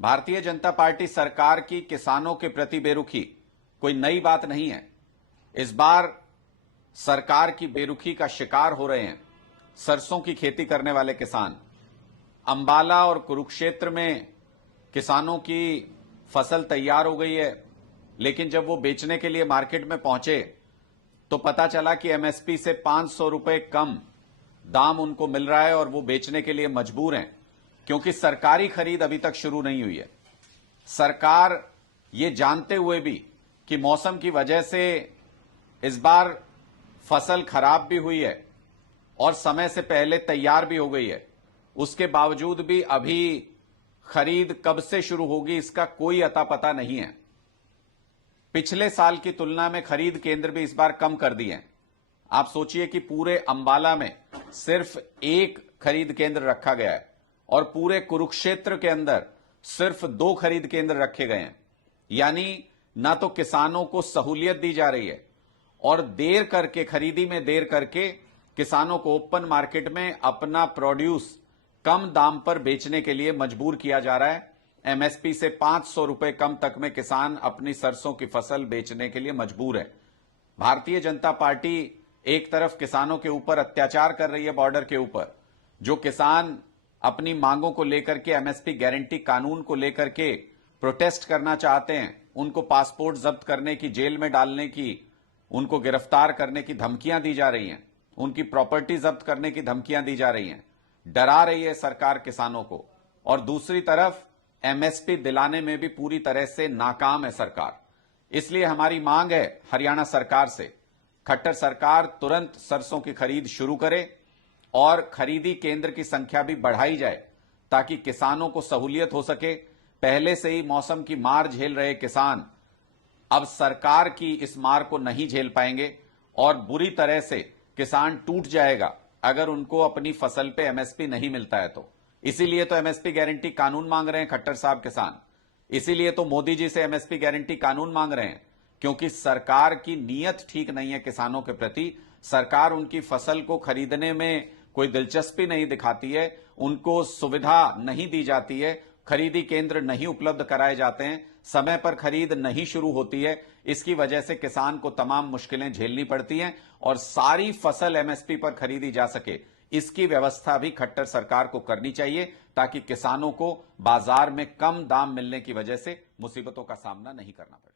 Bharatiya Janata party सरकार की किसानों के प्रति बेरुखी कोई नई बात नहीं है। इस बार सरकार की बेरुखी का शिकार हो रहे हैं सरसों की खेती करने वाले किसान। अंबाला और कुरुक्षेत्र में किसानों की फसल तैयार हो गई है, लेकिन जब वो बेचने के लिए मार्केट में पहुंचे तो पता चला कि एमएसपी से 500 रुपए कम दाम उनको मिल रहा है और वो बेचने के लिए मजबूर हैं, क्योंकि सरकारी खरीद अभी तक शुरू नहीं हुई है। सरकार ये जानते हुए भी कि मौसम की वजह से इस बार फसल खराब भी हुई है और समय से पहले तैयार भी हो गई है, उसके बावजूद भी अभी खरीद कब से शुरू होगी इसका कोई अता पता नहीं है। पिछले साल की तुलना में खरीद केंद्र भी इस बार कम कर दिए हैं। आप सोचिए कि पूरे अंबाला में सिर्फ एक खरीद केंद्र रखा गया है और पूरे कुरुक्षेत्र के अंदर सिर्फ 2 खरीद केंद्र रखे गए हैं। यानी ना तो किसानों को सहूलियत दी जा रही है और देर करके, खरीदी में देर करके किसानों को ओपन मार्केट में अपना प्रोड्यूस कम दाम पर बेचने के लिए मजबूर किया जा रहा है। एमएसपी से 500 रुपए कम तक में किसान अपनी सरसों की फसल बेचने के लिए मजबूर है। भारतीय जनता पार्टी एक तरफ किसानों के ऊपर अत्याचार कर रही है बॉर्डर के ऊपर। जो किसान अपनी मांगों को लेकर के, एमएसपी गारंटी कानून को लेकर के प्रोटेस्ट करना चाहते हैं, उनको पासपोर्ट जब्त करने की, जेल में डालने की, उनको गिरफ्तार करने की धमकियां दी जा रही हैं, उनकी प्रॉपर्टी जब्त करने की धमकियां दी जा रही हैं, डरा रही है सरकार किसानों को। और दूसरी तरफ एमएसपी दिलाने में भी पूरी तरह से नाकाम है सरकार। इसलिए हमारी मांग है हरियाणा सरकार से, खट्टर सरकार तुरंत सरसों की खरीद शुरू करे और खरीदी केंद्र की संख्या भी बढ़ाई जाए ताकि किसानों को सहूलियत हो सके। पहले से ही मौसम की मार झेल रहे किसान अब सरकार की इस मार को नहीं झेल पाएंगे और बुरी तरह से किसान टूट जाएगा अगर उनको अपनी फसल पे एमएसपी नहीं मिलता है तो। इसीलिए तो एमएसपी गारंटी कानून मांग रहे हैं खट्टर साहब किसान। इसीलिए तो मोदी जी से एमएसपी गारंटी कानून मांग रहे हैं, क्योंकि सरकार की नीयत ठीक नहीं है किसानों के प्रति। सरकार उनकी फसल को खरीदने में कोई दिलचस्पी नहीं दिखाती है, उनको सुविधा नहीं दी जाती है, खरीदी केंद्र नहीं उपलब्ध कराए जाते हैं, समय पर खरीद नहीं शुरू होती है। इसकी वजह से किसान को तमाम मुश्किलें झेलनी पड़ती हैं और सारी फसल एमएसपी पर खरीदी जा सके, इसकी व्यवस्था भी खट्टर सरकार को करनी चाहिए ताकि किसानों को बाजार में कम दाम मिलने की वजह से मुसीबतों का सामना नहीं करना पड़े।